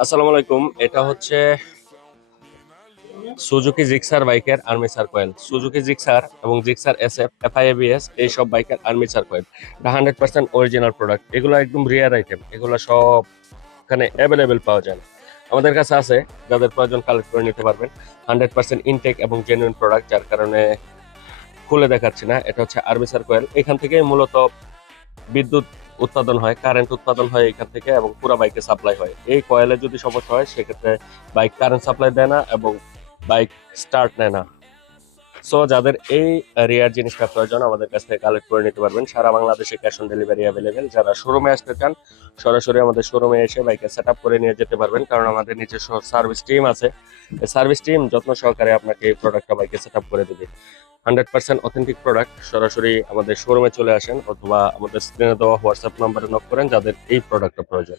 আসসালামু আলাইকুম। এটা হচ্ছে সুজুকি জিক্সার বাইকের আর্মেচার কয়েল। সুজুকি জিক্সার এবং জিক্সার এসএফ এফআইএবিএস এই সব বাইকের আর্মেচার কয়েল। এটা 100% অরিজিনাল প্রোডাক্ট। এগুলো একদম রিয়ার আইটেম, এগুলো সব এখানে অ্যাভেলেবেল পাওয়া যায় না। আমাদের কাছে আছে, যাদের প্রয়োজন কালেক্ট করে নিতে পারবেন। 100% ইনটেক এবং জেনুইন প্রোডাক্ট, যার কারণে খুলে দেখাচ্ছি না। এটা হচ্ছে আর্মেচার কয়েল। এখান থেকে মূলত বিদ্যুৎ উৎপাদন হয়, কারেন্ট উৎপাদন হয় এখান থেকে, এবং পুরো বাইকে সাপ্লাই হয়। এই কয়েলে যদি সমস্যা হয় সেক্ষেত্রে বাইক কারেন্ট সাপ্লাই দেয় না এবং বাইক স্টার্ট নেয় না। সো যাদের এই রিয়ার জিনিসটা প্রয়োজন আমাদের কাছ থেকে কালেক্ট করে নিতে পারবেন। সারা বাংলাদেশে ক্যাশ অন ডেলিভারি অ্যাভেলেবেল। যারা শোরুমে আসতে চান সরাসরি আমাদের শোরুমে এসে বাইকে সেট আপ করে নিয়ে যেতে পারবেন, কারণ আমাদের নিজস্ব সার্ভিস টিম আছে। এই সার্ভিস টিম যত্ন সহকারে আপনাকে এই প্রোডাক্টটা বাইকে সেট আপ করে দেবে। 100% অথেন্টিক প্রোডাক্ট। সরাসরি আমাদের শোরুমে চলে আসেন অথবা আমাদের স্ক্রিনে দেওয়া হোয়াটসঅ্যাপ নাম্বারে নক করেন যাদের এই প্রোডাক্টটা প্রয়োজন।